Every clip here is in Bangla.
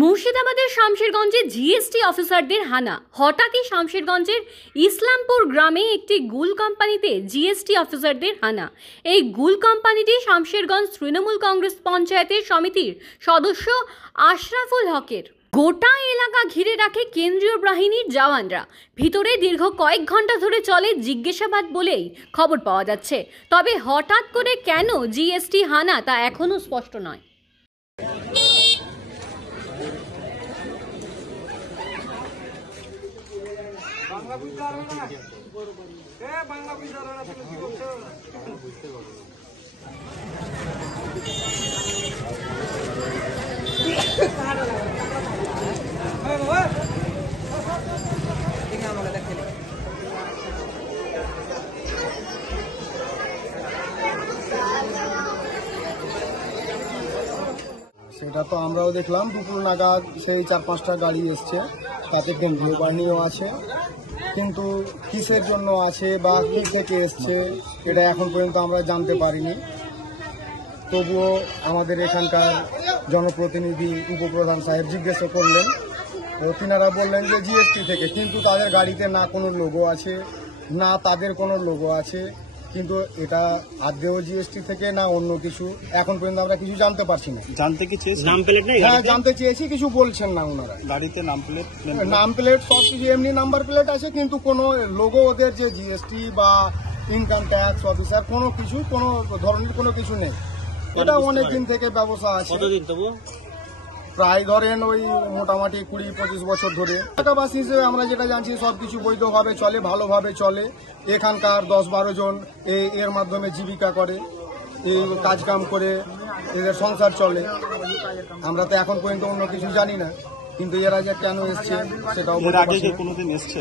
মুর্শিদাবাদের শামশেরগঞ্জে জিএসটি অফিসারদের হানা। হঠাৎই শামশেরগঞ্জের ইসলামপুর গ্রামে একটি গুল কোম্পানিতে জিএসটি অফিসারদের হানা। এই গুল কোম্পানিটি শামশেরগঞ্জ তৃণমূল কংগ্রেস পঞ্চায়েতের সমিতির সদস্য আশরাফুল হকের। গোটা এলাকা ঘিরে রাখে কেন্দ্রীয় বাহিনীর জওয়ানরা। ভিতরে দীর্ঘ কয়েক ঘন্টা ধরে চলে জিজ্ঞাসাবাদ বলেই খবর পাওয়া যাচ্ছে। তবে হঠাৎ করে কেন জিএসটি হানা তা এখনও স্পষ্ট নয়। বাংলা বুঝতে পারবে না, বাংলা বুঝতে পারবে না, তুমি কি করছো? বুঝতে পারবে সেটা তো আমরাও দেখলাম। দুপুর নাগাদ সেই 4-5টা গাড়ি এসছে, তাতে কেন্দ্রীয় বাহিনীও আছে, কিন্তু কিসের জন্য আছে বা কি থেকে এসছে এটা এখন পর্যন্ত আমরা জানতে পারিনি। তবুও আমাদের এখানকার জনপ্রতিনিধি উপপ্রধান সাহেব জিজ্ঞাসা করলেন, তো তিনারা বললেন যে জিএসটি থেকে, কিন্তু তাদের গাড়িতে না কোনো লোগো আছে না তাদের কোনো লোগো আছে, কিন্তু এটা আদৌ জিএসটি থেকে না অন্য কিছু এখন পর্যন্ত আমরা কিছু জানতে পারছি না। জানতে কি চেয়েছি? নাম প্লেট নেই? হ্যাঁ, জানতে চেয়েছি, কিছু বলছেন না ওনারা। গাড়িতে নাম প্লেট সব কিছু এমনি নাম্বার প্লেট আছে, কিন্তু কোনো লোগো ওদের যে জিএসটি বা ইনকাম ট্যাক্স অফিসার কোনো কিছু কোনো ধরনের কোনো কিছু নেই। এটা অনেকদিন থেকে ব্যবসা আছে। কতদিন তবু? প্রায় ধরেন ওই মোটামুটি 20-25 বছর ধরে। এলাকাবাসী হিসেবে আমরা যেটা জানছি সবকিছু বৈধভাবে চলে, ভালোভাবে চলে। এখানকার 10-12 জন এর মাধ্যমে জীবিকা করে, এই কাজকাম করে এদের সংসার চলে। আমরা তো এখন পর্যন্ত অন্য কিছু জানি না, কিন্তু এর আগে কেন এসছে সেটাও কোনোদিন এসছে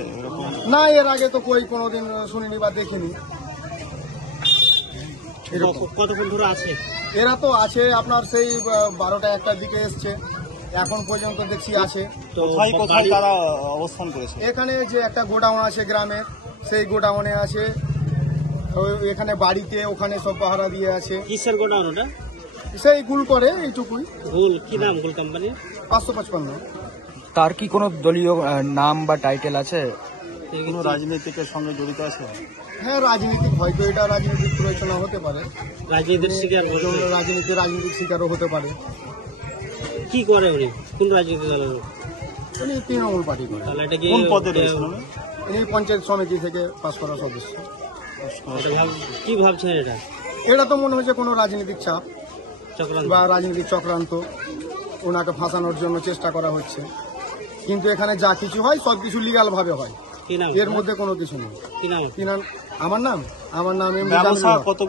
না। এর আগে তো কোনোদিন শুনিনি বা দেখিনি। কতক্ষণ ধরে আছে? এরা তো আছে আপনার সেই 12টা-1টার দিকে এসছে, এখন পর্যন্ত দেখছি আছে। কোথায় তারা অবস্থান করেছে? এখানে যে একটা গোডাউন আছে গ্রামের, সেই গোডাউনে আছে, এখানে বাড়িতে ওখানে সব পাহারা দিয়ে আছে। কিসের গোডাউন ওটা? সেই গুল করে এইটুকুই। গুল কি নাম গুল কোম্পানি? 555। তার কি কোনো দলীয় নাম বা টাইটেল আছে? কোনো রাজনীতিকের সঙ্গে জড়িত আছে? হ্যাঁ, রাজনীতিক, হয়তো এটা রাজনীতিক প্রয়োজনা হতে পারে। রাজনীতির শিকার? রাজনীতির শিকারও হতে পারে। কি করে উনি? কোন রাজনীতি দলের? উনি তৃণমূল পার্টি করে। তাহলে এটা কি কোন পদে রয়েছেন? উনি পঞ্চায়েত সমিতি থেকে পাস করা সদস্য। কি ভাবছেন এটা? এটা তো মনে হচ্ছে কোনো রাজনৈতিক চাপ চক্রান্ত বা রাজনৈতিক চক্রান্ত, ওনাকে ফাঁসানোর জন্য চেষ্টা করা হচ্ছে। কিন্তু এখানে যা কিছু হয় সবকিছু লিগাল ভাবে হয়, কি নাম? এর মধ্যে কোনো কিছু নেই। কি নাম? আমার নাম ব্যবসা কত